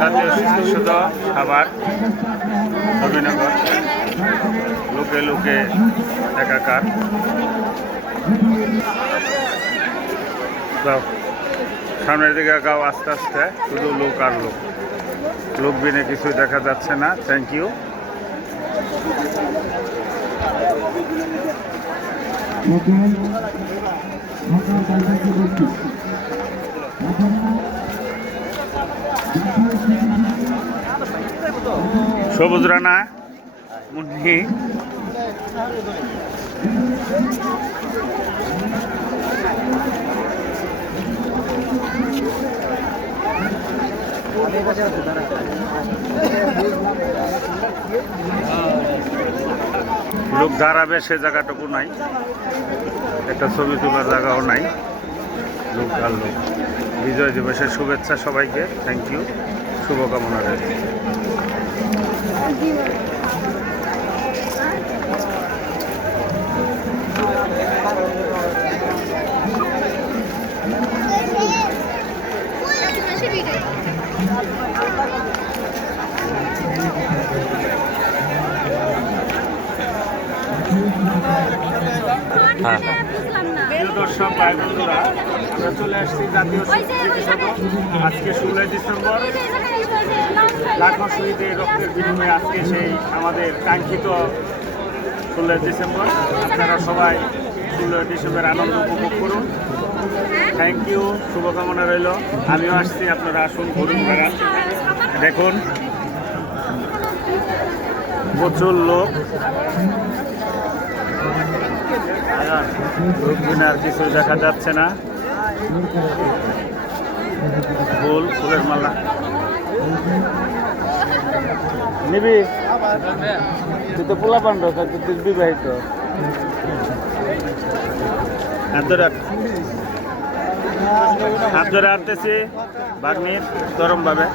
জাতীয় শিশুদ খাবার নবীনগর লোকে লোকে একাকার। সামনের দিকে গাও আস্তে আস্তে, শুধু লোক আর লোক। লোক বিনে কিছু দেখা যাচ্ছে না। থ্যাংক ইউ সবুজ রানা, মুন্নি। লোক দাঁড়াবে, সে জায়গাটুকু নাই। একটা ছবি তোলার জায়গাও নাই। লোক লোক। বিজয় দিবসের শুভেচ্ছা সবাইকে। থ্যাংক ইউ শুভকামনা রয়েছে হ্যাঁ প্রিয় দর্শক ভাই বন্ধুরা আমরা চলে আসছি জাতীয়। আজকে ষোলোই ডিসেম্বর। লাখো শহীদের রক্তের বিনিময়ে আজকে সেই আমাদের কাঙ্ক্ষিত ষোলোই ডিসেম্বর। আপনারা সবাই ষোলোই ডিসেম্বর আনন্দ উপভোগ করুন। থ্যাংক ইউ শুভকামনা রইল। আমিও আসছি আপনারা আসুন বেড়ান। দেখুন প্রচুর লোক। লোক বিনা আর কিছু দেখা যাচ্ছে না। ফুল, ফুলের মালা। নিবি? তুই তো পোলা পান্ড তুই বিবাহিত। হাত ধরে। হাত ধরে ভাবে